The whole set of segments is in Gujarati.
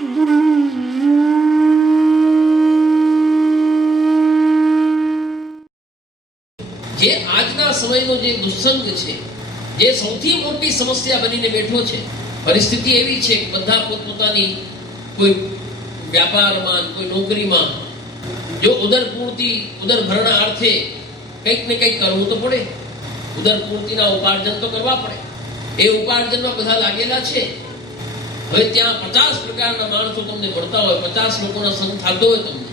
જે આજના સમયનો જે દુસ્સંગ છે, જે સૌથી મોટી સમસ્યા બનીને બેઠો છે, પરિસ્થિતિ એવી છે કે બધા પોતપોતાની કોઈ વ્યાપારમાં, કોઈ નોકરીમાં જો ઉદરપૂર્તિ, ઉદરભરણા અર્થે કંઈક ને કંઈક કરવું તો પડે. ઉદરપૂર્તિના ઉપાર્જન તો કરવા પડે. એ ઉપાર્જનમાં બધા લાગેલા છે. હવે ત્યાં 50 પ્રકારના માણસો તમને મળતા હોય, 50 લોકોના સંગ થતો હોય તમને,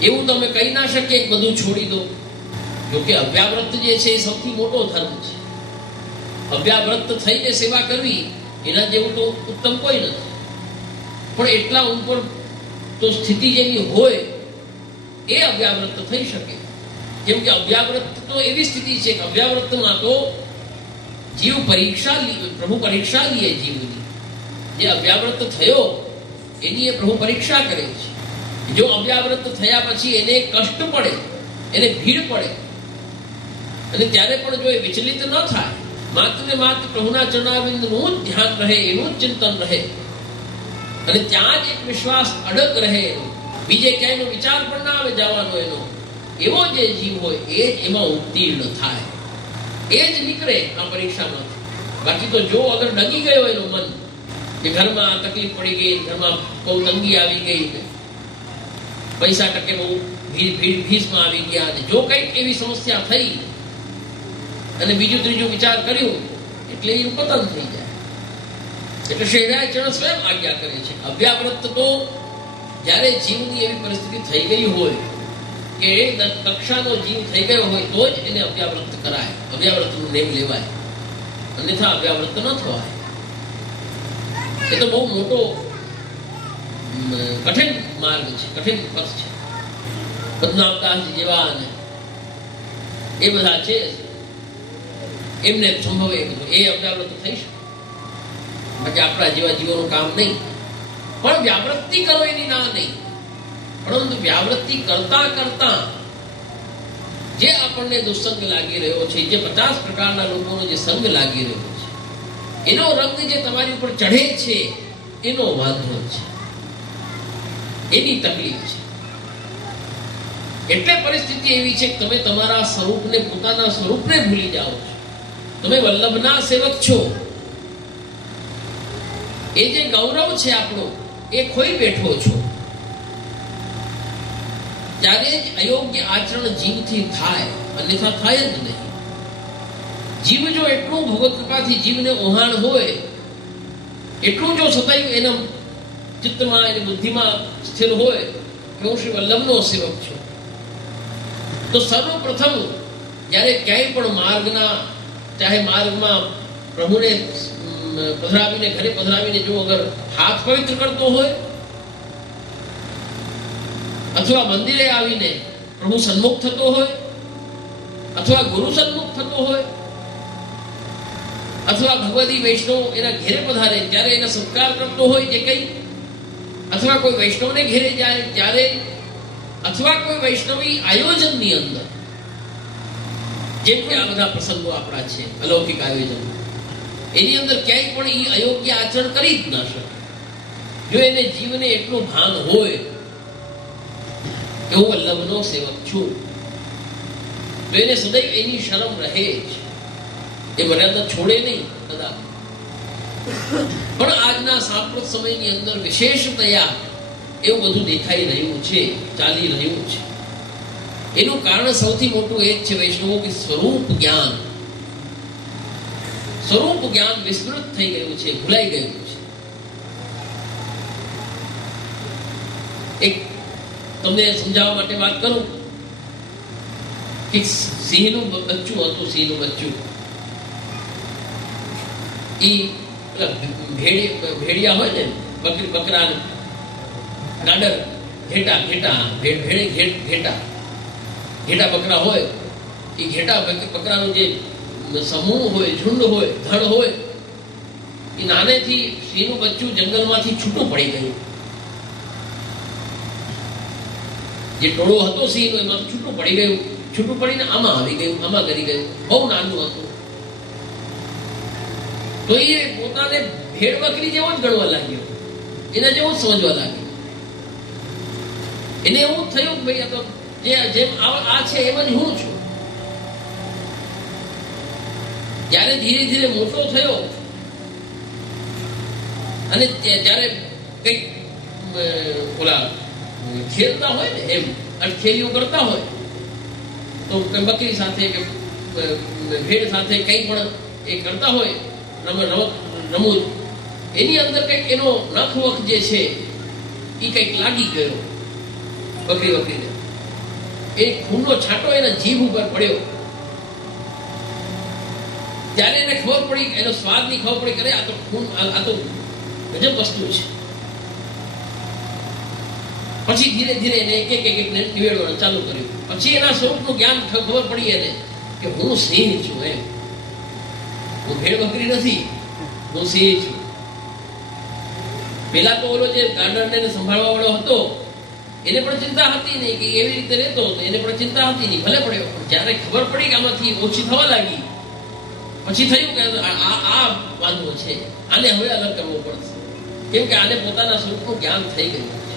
એવું તમે કહી ના શકીએ કે બધું છોડી દો. જોકે અવ્યાવ્રત જે છે એ સૌથી મોટો ધર્મ છે. અવ્યાવ્રત થઈને સેવા કરવી એના જેવું તો ઉત્તમ કોઈ નથી. પણ એટલા ઉપર તો સ્થિતિ જેની હોય એ અવ્યાવ્રત થઈ શકે. કેમ કે અવ્યાવ્રત તો એવી સ્થિતિ છે કે અવ્યાવ્રતમાં તો જીવ પરીક્ષા પ્રભુ પરીક્ષા લે જીવની. જે અવ્યાવ્રત થયો એની એ પ્રભુ પરીક્ષા કરે છે. જો અવ્યાવ્રત થયા પછી એને કષ્ટ પડે, એને ભીડ પડે, અને ત્યારે પણ જો એ વિચલિત ન થાય, માત્ર ને માત્ર પ્રભુના ચરણારવિંદનું જ ધ્યાન રહે, એનું જ ચિંતન રહે, અને ત્યાં જ એક વિશ્વાસ અડગ રહે, બીજે ક્યાંયનો વિચાર પણ ના આવે જવાનો એનો, એવો જે જીવ હોય એ જ એમાં ઉત્તીર્ણ થાય, એ જ નીકળે આ પરીક્ષામાં. બાકી તો જો અગર ડગી ગયો એનું મન કે ઘરમાં તકલીફ પડી ગઈ, ઘરમાં બહુ તંગી આવી ગઈ, પૈસા ટકે બહુ ભીસમાં આવી ગયા, જો કંઈક એવી સમસ્યા થઈ અને બીજું ત્રીજું વિચાર કર્યું એટલે એ પતન થઈ જાય. એટલે શહેરાય ચરણ સ્વયં આજ્ઞા કરે છે. અવ્યાવ્રત તો જ્યારે જીવની એવી પરિસ્થિતિ થઈ ગઈ હોય કે કક્ષાનો જીવ થઈ ગયો હોય તો જ એને અવ્યાવ્રત કરાય, અવ્યાવ્રતનું નેમ લેવાય, અન્યથા અવ્યાવ્રત ન થવાય. એ તો બહુ મોટો કઠિન માર્ગ છે, કઠિન પથ છે. પદ્મનાભદાસજી જેવા એ બધા છે, એમને સંભવે એ અવ્યાવ્રત થઈ શકે. બાકી આપણા જેવા જીવોનું કામ નહીં. પણ વ્યાવૃત્તિ કરો એની ના નહીં, પરંતુ વ્યાવૃત્તિ કરતા કરતા જે આપણને દુસ્સંગ લાગી રહ્યો છે, જે 50 પ્રકારના લોકોનો જે સંગ લાગી રહ્યો છે, એનો રંગ જે તમારી ઉપર ચઢે છે, એનો વાંધો છે, એની તકલીફ છે. એટલે પરિસ્થિતિ એવી છે કે તમે તમારા સ્વરૂપને, પોતાના સ્વરૂપને ભૂલી જાઓ છો. તમે વલ્લભના સેવક છો. એ જે ગૌરવ છે આપણો એ ખોઈ બેઠો છો. ત્યારે જ અયોગ્ય આચરણ જીવથી થાય, અન્યથા થાય જ નહીં. જીવ જો એટલું ભગવત કૃપાથી જીવને ઓહાણ હોય, એટલું જો સદાય એના ચિત્તમાં, એની બુદ્ધિમાં સ્થિર હોય કે હું શ્રી વલ્લભનો સેવક છું, તો સર્વપ્રથમ જ્યારે ક્યાંય પણ માર્ગના, ચાહે માર્ગમાં પ્રભુને પધરાવીને, ઘરે પધરાવીને જો અગર હાથ પવિત્ર કરતો હોય, અથવા મંદિરે આવીને પ્રભુ સન્મુખ થતો હોય, અથવા ગુરુ સન્મુખ થતો હોય, અથવા ભગવદી વૈષ્ણવ એના ઘેરે પધારે ત્યારે એના સત્કાર કરતો હોય જે કંઈ, અથવા કોઈ વૈષ્ણવને ઘેરે જાય ત્યારે, અથવા કોઈ વૈષ્ણવી આયોજનની અંદર, જેમ કે આ બધા પ્રસંગો આપણા છે, અલૌકિક આયોજન, એની અંદર ક્યાંય પણ એ અયોગ્ય આચરણ કરી જ ના શકે. જો એને જીવને એટલું ભાન હોય કે હું વલ્લભનો સેવક છું, તો એને સદૈવ એની શરમ રહે જ, એ મર્યાદા છોડે નહીં કદાચ. પણ આજના સાંપ્રત સમયની અંદર વિશેષતયા એવું બધું દેખાઈ રહ્યું છે, ચાલી રહ્યું છે. એનું કારણ સૌથી મોટું એ જ છે વૈષ્ણવો કે સ્વરૂપ જ્ઞાન, સ્વરૂપ જ્ઞાન વિસ્મૃત થઈ ગયું છે, ભૂલાઈ ગયું છે. એક તમને સમજાવવા માટે વાત કરું કે સિંહનું બચ્ચું હતું, સિંહનું બચ્ચું એ ભેડિયા હોય ને, બકરા ગાડર, ઘેટા બકરા હોય, એ ઘેટા બકરાનું જે સમૂહ હોય, ઝુંડ હોય, ધડ હોય, એ નાનેથી સિંહનું બચ્ચું જંગલમાંથી છૂટું પડી ગયું. જે ટોળો હતો સિંહનો એમાં છૂટું પડી ગયું, છૂટું પડીને આમાં આવી ગયું, આમાં કરી ગયું, બહુ નાનું હતું. તો એ પોતાને ભેડ બકરી જેવો જ ગણવા લાગ્યો. એના જેવું જ સમજવા લાગે. એને એવું થયું કે ભાઈ આ તો જેમ આ છે એમ જ હું છું. જ્યારે ધીરે ધીરે મોટો થયો અને જ્યારે કંઈક ઓલા ખેલતા હોય ને એમ અટખેલીઓ કરતા હોય તો બકરી સાથે કે ભેડ સાથે કંઈ પણ એ કરતા હોય રમૂજ, એની અંદર કંઈક એનો નખ વખ જે છે એ કંઈક લાગી ગયો બકરીને. એ ખૂનનો છાંટો એના જીભ ઉપર પડ્યો. ત્યારે એને ખબર પડી, એનો સ્વાદની ખબર પડી કે આ તો ખૂન, આ તો ગજબ વસ્તુ છે. પછી ધીરે ધીરે એને એક નિવેડવાનું ચાલુ કર્યું. પછી એના સ્વરૂપનું જ્ઞાન ખબર પડી એને કે હું સિંહ છું. એમ હું ભેડ બકરી નથી, હું સિંહ છું. પેલા તો ઓલો જે ગાર્ડનને સંભાળવા વાળો હતો એને પણ ચિંતા હતી નહીં કે એવી રીતે રહેતો હતો, એને પણ ચિંતા હતી નહીં, ભલે પડ્યો. પણ જયારે ખબર પડી કે આમાંથી ઓછી થવા લાગી, પછી થયું કે આ વાંધો છે, આને હવે અલગ કરવો પડશે. કેમ કે આને પોતાના સ્વરૂપનું જ્ઞાન થઈ ગયું છે.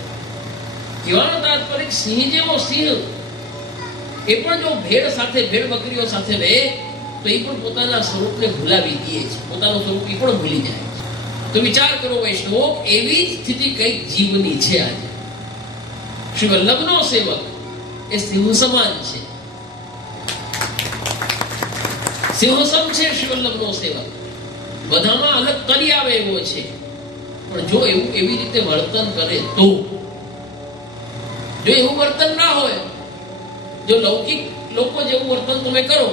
કહેવાનો તાત્પર્ય સિંહ જેવો સિંહ એ પણ જો ભેડ સાથે, ભેડ બકરીઓ સાથે રહે તો એ પણ પોતાના સ્વરૂપને ભૂલાવી દે છે, પોતાનું સ્વરૂપ એ પણ ભૂલી જાય છે. તો વિચાર કરો વૈષ્ણવો, એવી જ સ્થિતિ કઈક જીવની છે આજે. શ્રી વલ્લભનો સેવક એ સિંહ સમાન છે. સિંહસમ છે શ્રી વલ્લભનો સેવક. બધામાં અલગ કરી આવે એવો છે. પણ જો એવું એવી રીતે વર્તન કરે તો, જો એવું વર્તન ના હોય, જો લૌકિક લોકો જેવું વર્તન તમે કરો,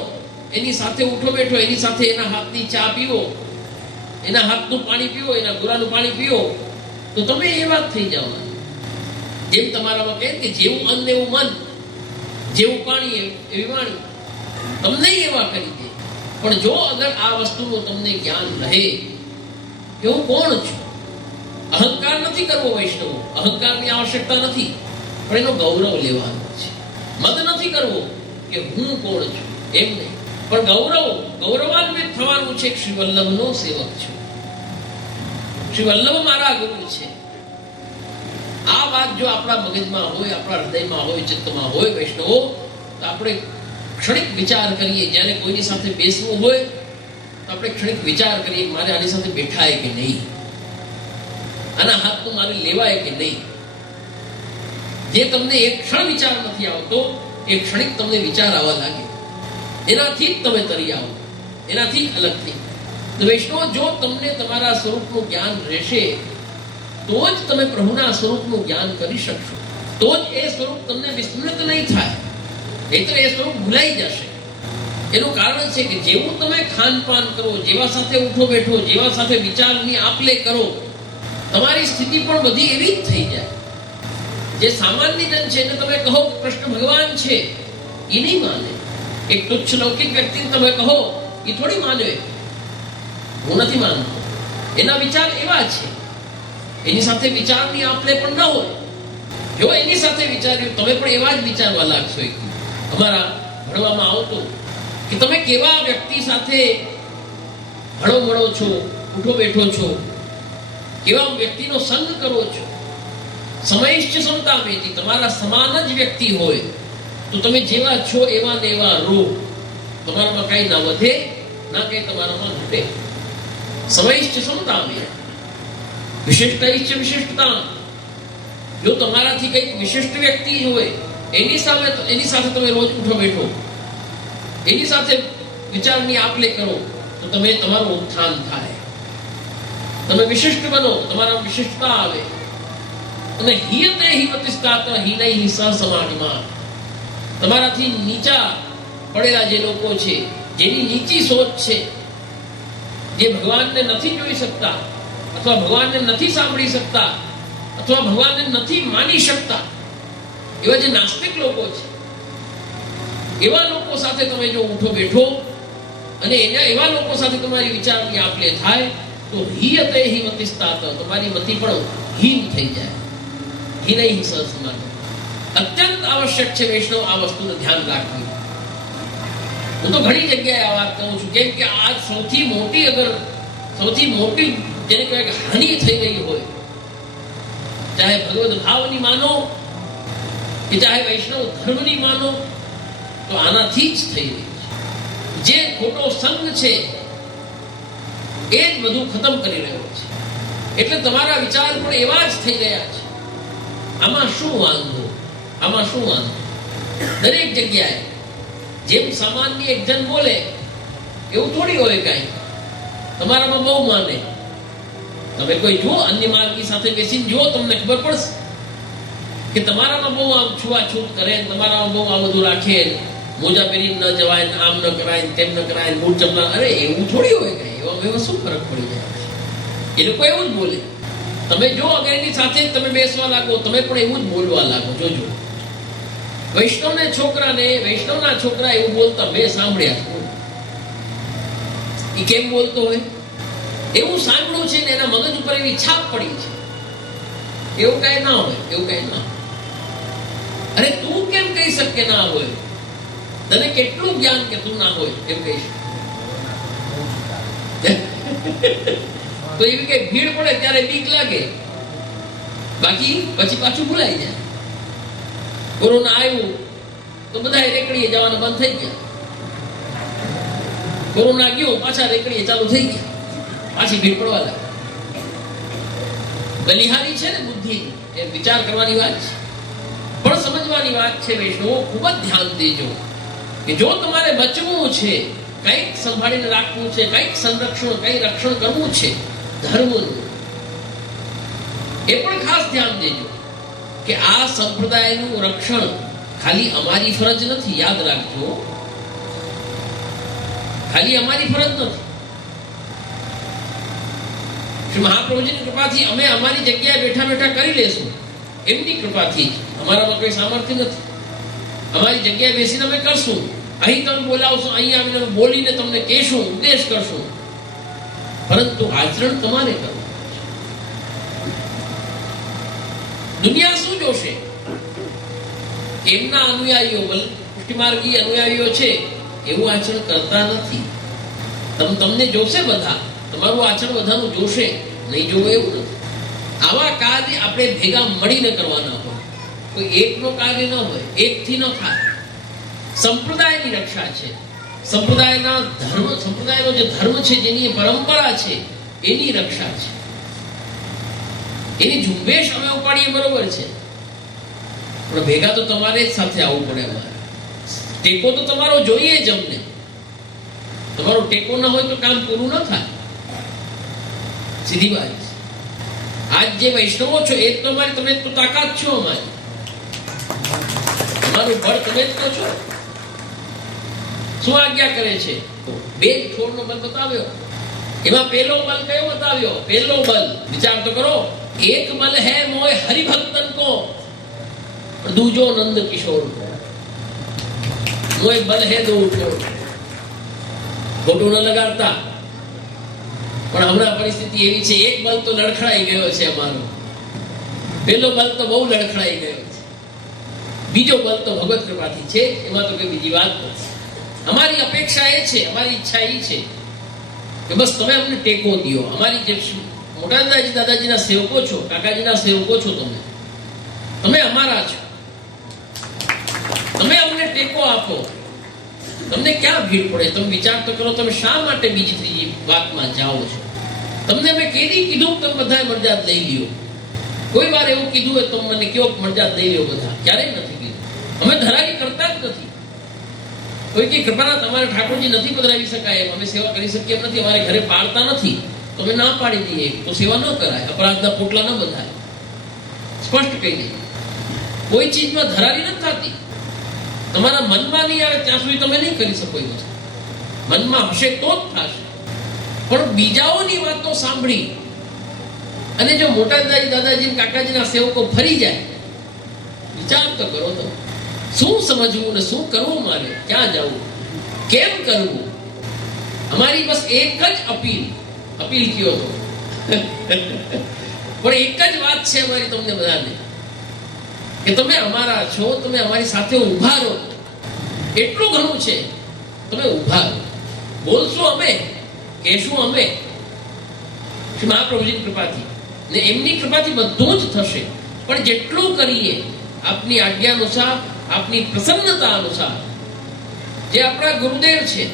એની સાથે ઉઠો બેઠો, એની સાથે એના હાથની ચા પીવો, એના હાથનું પાણી પીવો, એના ગુરાનું પાણી પીવો, તો તમે એ વાત થઈ જાવ. જેમ તમારામાં કહે કે જેવું અન્ન એવું મન, જેવું પાણી એવી વાણી, તમને એવા કરી દે. પણ જો અગર આ વસ્તુનું તમને જ્ઞાન રહે કે હું કોણ છું, અહંકાર નથી કરવો વૈષ્ણવો, અહંકારની આવશ્યકતા નથી, પણ એનો ગૌરવ લેવાનો છે. મદ નથી કરવો કે હું કોણ છું, એમ નહીં, પણ ગૌરવાન્વિત થવાનું છે. શ્રી વલ્લભનો સેવક છું, શ્રી વલ્લભ મારા ગુરુ છે. આ વાત જો આપણા મગજમાં હોય, આપણા હૃદયમાં હોય, ચિત્તમાં હોય વૈષ્ણવો, તો આપણે ક્ષણિક વિચાર કરીએ. જ્યારે કોઈની સાથે બેસવું હોય તો આપણે ક્ષણિક વિચાર કરીએ, મારે આની સાથે બેઠાય કે નહીં, આના હાથનું મારે લેવાય કે નહીં. જે તમને એક ક્ષણ વિચાર નથી આવતો, એક ક્ષણિક તમને વિચાર આવવા લાગે, એનાથી જ તમે તરી આવો, એનાથી જ અલગથી. તો વૈષ્ણવ, જો તમને તમારા સ્વરૂપનું જ્ઞાન રહેશે તો જ તમે પ્રભુના સ્વરૂપનું જ્ઞાન કરી શકશો. તો જ એ સ્વરૂપ તમને વિસ્મૃત નહીં થાય, નહીંતર એ સ્વરૂપ ભૂલાઈ જશે. એનું કારણ છે કે જેવું તમે ખાનપાન કરો, જેવા સાથે ઉઠો બેઠો, જેવા સાથે વિચારની આપ-લે કરો, તમારી સ્થિતિ પણ બધી એવી જ થઈ જાય. જે સામાન્ય જન છે એને તમે કહો કૃષ્ણ ભગવાન છે, એ નહીં માને. એક તુચ્છ લૌકિક વ્યક્તિને તમે કહો, એ થોડી માને. હું નથી માનતો. એના વિચાર એવા છે, એની સાથે વિચારની આપ-લે પણ ન હોય. જો એની સાથે વિચાર્યું, તમે પણ એવા જ વિચારવા લાગશો. અમારા ભણવામાં આવતું કે તમે કેવા વ્યક્તિ સાથે હળો મળો છો, ઉઠો બેઠો છો, કેવા વ્યક્તિનો સંગ કરો છો. સમયશ્ચ સમતામેતિ, તમારા સમાન જ વ્યક્તિ હોય તો તમે જેવા છો એવા ને એવા રહો. તમારામાં કઈ ના વધે ના કઈ તમારામાં ઘટે. સમયશ્ચ સમતામે વિશિષ્ટૈશ્ચ વિશિષ્ટતા. જો તમારાથી કંઈક વિશિષ્ટ વ્યક્તિ હોય, એની સાથે તમે રોજ ઉઠો બેઠો, એની સાથે વિચારની આપ-લે કરો, તો તમે તમારું ઉત્થાન થાય, તમે વિશિષ્ટ બનો, તમારા વિશિષ્ટતા આવે. અને હિયતે હિમતિસ્તાત હિનૈ સહ સમાધિમાં, તમારાથી નીચા પડેલા જે લોકો છે, જેની નીચી સોચ છે, જે ભગવાનને નથી જોઈ શકતા, અથવા ભગવાનને નથી સાંભળી શકતા, અથવા ભગવાનને નથી માની શકતા, એવા જે નાસ્તિક લોકો છે, એવા લોકો સાથે તમે જો ઉઠો બેઠો અને એવા લોકો સાથે તમારી વિચારની આપ-લે થાય, તો હિયતે હિમતિસ્તાત, તમારી મતિ પણ હીન થઈ જાય. હિનૈ સહ સમાધિ. અત્યંત આવશ્યક છે વૈષ્ણવ આ વસ્તુનું ધ્યાન રાખવું. હું તો ઘણી જગ્યાએ આ વાત કહું છું, કેમ કે આ સૌથી મોટી જેને કહેવાય કે હાનિ થઈ રહી હોય, ચાહે ભગવદ ભાવની માનો કે ચાહે વૈષ્ણવ ધર્મની માનો, તો આનાથી જ થઈ રહી છે. જે ખોટો સંગ છે એ જ બધું ખતમ કરી રહ્યો છે. એટલે તમારા વિચાર પણ એવા જ થઈ રહ્યા છે. આમાં શું વાંધો? આમાં શું વાંધો? દરેક જગ્યાએ જેમ સામાન્ય એક જણ બોલે એવું થોડી હોય. કાંઈ તમારામાં બહુ માને. તમે કોઈ જુઓ, અન્ય માર્ગી સાથે બેસીને જુઓ, તમને ખબર પડશે કે તમારામાં બહુ આમ છૂવાછૂત કરે, તમારામાં બહુ આ બધું રાખે, મોજા પહેરી ન જવાય, આમ ન કરાય, તેમ ન કરાય, બૂટ ચપલા. અરે એવું થોડી હોય. કાંઈ એવા શું ફરક પડી જાય? એ લોકો એવું જ બોલે. તમે જો અગર એની સાથે તમે બેસવા લાગો, તમે પણ એવું જ બોલવા લાગો. જોજો, વૈષ્ણવના છોકરા એવું બોલતા મેં સાંભળ્યા. એ કેમ બોલતો હોય? એવું સાંભળ્યું છે ને એના મગજ ઉપર એવી છાપ પડી છે. એવું કઈ ના હોય, એવું કઈ ના. અરે તું કેમ કહી શકે ના હોય? તને કેટલું જ્ઞાન કે તું ના હોય એમ કહી શકે? તો એવી કઈ ભીડ પડે ત્યારે બીક લાગે, બાકી પછી પાછું ભૂલાઈ જાય. કોરોના આવ્યું તો બધા રેકડીએ જવાના બંધ થઈ ગયા. કોરોના ગયો પાછા રેકડીએ ચાલુ થઈ ગયા, પાછી ભીડ પડવા લાગે. બલિહારી છે ને બુદ્ધિ, એ વિચાર કરવાની વાત છે, પણ સમજવાની વાત છે. વૈષ્ણવો ખૂબ જ ધ્યાન દેજો કે જો તમારે બચવું છે, કંઈક સંભાળીને રાખવું છે, કંઈક સંરક્ષણ, કંઈ રક્ષણ કરવું છે ધર્મનું, એ પણ ખાસ ધ્યાન દેજો કે આ સંપ્રદાયનું રક્ષણ ખાલી અમારી ફરજ નથી. યાદ રાખજો, ખાલી અમારી ફરજ નથી. શ્રી મહાપ્રભુજીની કૃપાથી અમે અમારી જગ્યાએ બેઠા બેઠા કરી લેશું. એમની કૃપાથી અમારામાં કોઈ સામર્થ્ય નથી. અમારી જગ્યાએ બેસીને અમે કરશું. અહીં તમે બોલાવશો, અહીં આવીને બોલીને તમને કહેશું, ઉપદેશ કરશું, પરંતુ આચરણ તમારે કરવું. દુનિયા શું જોશે? એમના અનુયાયીઓ, પુષ્ટિમાર્ગી અનુયાયીઓ છે, એવું આચરણ કરતા નથી. તમને જોશે, બધા તમારું આચરણ બધાનું જોશે, નહીં જોવે એવું નથી. આવા કાર્ય આપણે ભેગા મળીને કરવાના હોય. કોઈ એકનો કાર્ય ન હોય, એકથી ન થાય. સંપ્રદાયની રક્ષા છે. સંપ્રદાયનો જે ધર્મ છે, જેની પરંપરા છે, એની રક્ષા છે. એની ઝુંબેશ અમે ઉપાડીએ બરોબર છે, પણ ભેગા તો તમારે જ સાથે આવવું પડે. અમારે ટેકો તો તમારો જોઈએ જ. અમને તમારો ટેકો ના હોય તો કામ પૂરું ન થાય. સીધી વાત. આજ જે વૈષ્ણવો છો એ તો અમારી, તમે તો તાકાત છો અમારી. અમારું બળ તમે જ તો છો. શું આજ્ઞા કરે છે? બે છોડનો બલ બતાવ્યો. એમાં પહેલો બલ કયો બતાવ્યો? પહેલો બલ વિચાર તો કરો. એક બલ હૈ મોય હરિભક્તન કો, દૂજો નંદ કિશોર કો. મોય બલ હૈ દો છોડ. ખોટું ન લગાડતા, પણ હમણાં પરિસ્થિતિ એવી છે, એક બલ તો લડખડાઈ ગયો છે અમારો. પહેલો બલ તો બહુ લડખડાઈ ગયો છે. બીજો બલ તો ભગવત કૃપાથી છે, એમાં તો કઈ બીજી વાત નથી. અમારી અપેક્ષા એ છે, અમારી ઈચ્છા એ છે કે બસ તમે અમને ટેકો દો. અમારી જે મોટા દાદાજીના સેવકો છો, કાકાજીના સેવકો છો, તમે અમારા છો. તમે અમને ટેકો આપો. તમને ક્યાં ભીડ પડે? તમે વિચાર તો કરો, તમે શા માટે બીજી ત્રીજી વાતમાં જાઓ છો? તમને મેં કેદી કીધું તમે બધા મરજાદ લઈ લ્યો? કોઈ વાર એવું કીધું હોય તો મને કયો મરજાદ લઈ લ્યો? બધા ક્યારેય નથી કીધું. અમે ધરાવી કરતા જ નથી. કોઈ કે કૃપાના તમારે ઠાકોરજી નથી પધરાવી શકાય એમ, અમે સેવા કરી શકીએ એમ નથી, અમારે ઘરે પાડતા નથી, તો અમે ના પાડી દઈએ તો સેવા ન કરાય, અપરાધના પોટલા ન બધાય. સ્પષ્ટ કહી દઈએ. કોઈ ચીજમાં ધરાવી નથી થતી. તમારા મનમાં નહીં આવે ત્યાં સુધી તમે નહીં કરી શકો. એ વસ્તુ મનમાં હશે તો જ થશે. પણ બીજાઓની વાતો સાંભળી અને જો મોટા દાદાજી કાકાજીના સેવકો ફરી જાય, વિચાર તો કરો. તો શું સમજવું ને શું કરવું? મારે ક્યાં જવું, કેમ કરવું? અમારી બસ એક જ અપીલ કયો તો પણ એક જ વાત છે અમારી તમને બધાને, કે તમે અમારા છો, તમે અમારી સાથે ઉભા રહો. એટલું ઘણું છે, તમે ઉભા રહો. બોલશું અમે, કહેશું અમે, શ્રી મહાપ્રભુજીની કૃપાથી ને એમની કૃપાથી બધું જ થશે. પણ જેટલું કરીએ આપની આજ્ઞા અનુસાર, આપની પ્રસન્નતા અનુસાર, જે આપણા ગુરુદેવ છે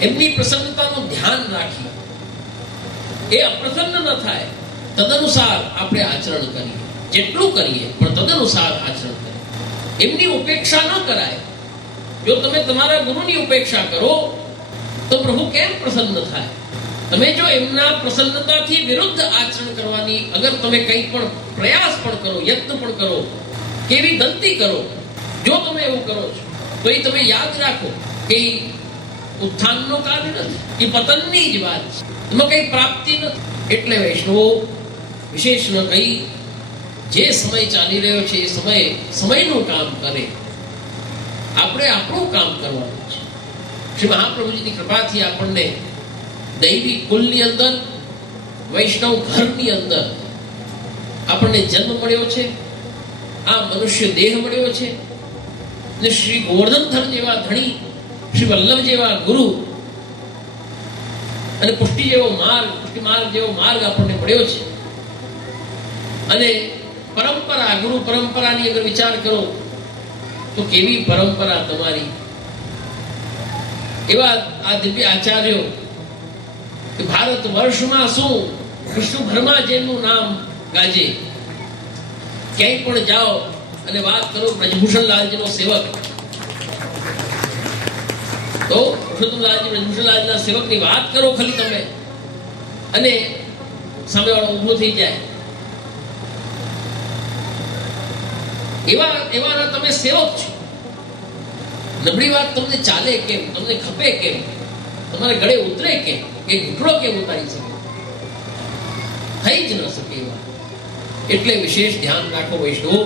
એમની પ્રસન્નતાનું ધ્યાન રાખી એ અપ્રસન્ન ન થાય તદનુસાર આપણે આચરણ કરીએ. જેટલું કરીએ પણ તદનુસાર આચરણ કરીએ. એમની ઉપેક્ષા ન કરાય. જો તમે તમારા ગુરુની ઉપેક્ષા કરો તો પ્રભુ કેમ પ્રસન્ન થાય? તમે જો એમના પ્રસન્નતાથી વિરુદ્ધ આચરણ કરવાની અગર તમે કંઈ પણ પ્રયાસ પણ કરો, યત્ન પણ કરો, કેવી ગલતી કરો, જો તમે એવું કરો છો તો એ તમે યાદ રાખો કે ઉત્થાનનો કાર્ય નથી, એ પતનની જ વાત છે, એમાં કઈ પ્રાપ્તિ નથી. એટલે વૈષ્ણવો વિશેષ ન કહી જે સમય ચાલી રહ્યો છે એ સમયનું કામ કરે. આપણે આપણું કામ કરવાનું છે. શ્રી મહાપ્રભુજીની કૃપાથી આપણને દૈવી કુલની અંદર, વૈષ્ણવ ઘરની અંદર આપણને જન્મ મળ્યો છે, આ મનુષ્ય દેહ મળ્યો છે, અને શ્રી ગોવર્ધનધર જેવા ધણી, શ્રી વલ્લભ જેવા ગુરુ અને પુષ્ટિ માર્ગ જેવો માર્ગ આપણને મળ્યો છે. અને પરંપરા, ગુરુ પરંપરાની અગર વિચાર કરો તો કેવી પરંપરા તમારી! એવા આ દિવ્ય આચાર્યો કે ભારત વર્ષમાં શું વિશ્વભરમાં જેનું નામ ગાજે. ક્યાંય પણ જાઓ અને વાત કરો બ્રજભૂષણલાલજીનો સેવક, તો પુરુષોત્તમલાલજી બ્રજભૂષણલાલજીના સેવકની વાત કરો ખાલી તમે, અને સામેવાળો ઊભો થઈ જાય. એવાના તમે સેવક છો. નબળી વાત તમને ચાલે કેમ? તમને ખપે કેમ? તમારે ગળે ઉતરે કેમ? એ ઘૂંટડો કેમ ઉતારી શકે? થઈ જ ન શકે એવા. એટલે વિશેષ ધ્યાન રાખો વૈષ્ણવો,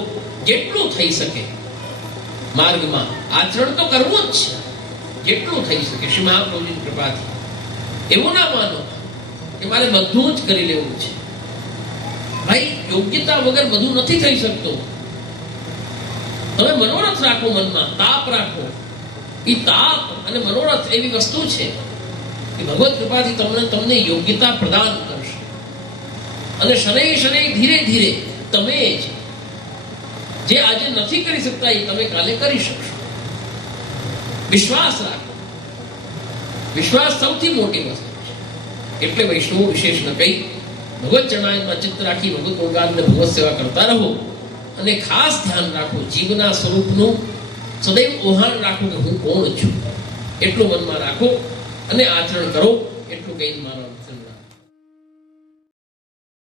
જેટલું થઈ શકે માર્ગમાં આચરણ તો કરવું જ છે, જેટલું થઈ શકે શ્રી મહાપ્રભુજીની કૃપાથી. એવું ના માનો કે મારે બધું જ કરી લેવું છે. ભાઈ, યોગ્યતા વગર બધું નથી થઈ શકતું. તમે મનોરથ રાખો, મનમાં તાપ રાખો. એ તાપ અને મનોરથ એવી વસ્તુ છે કે ભગવત કૃપાથી તમને યોગ્યતા પ્રદાન કરશે. અને શનૈ ધીરે ધીરે તમે જ જે આજે નથી કરી શકતા એ તમે કાલે કરી શકશો. વિશ્વાસ રાખો. વિશ્વાસ સૌથી મોટી વસ્તુ છે. એટલે વૈષ્ણવો વિશેષ ન કહી ભગવત ચરણાયમાં ચિત્ત રાખી ભગવત ગુણગાન અને ભગવત સેવા કરતા રહો. અને ખાસ ધ્યાન રાખો, જીવના સ્વરૂપનું સદૈવ ઓહાણ રાખો કે હું કોણ છું, એટલું મનમાં રાખો અને આચરણ કરો. એટલું કહીને મારો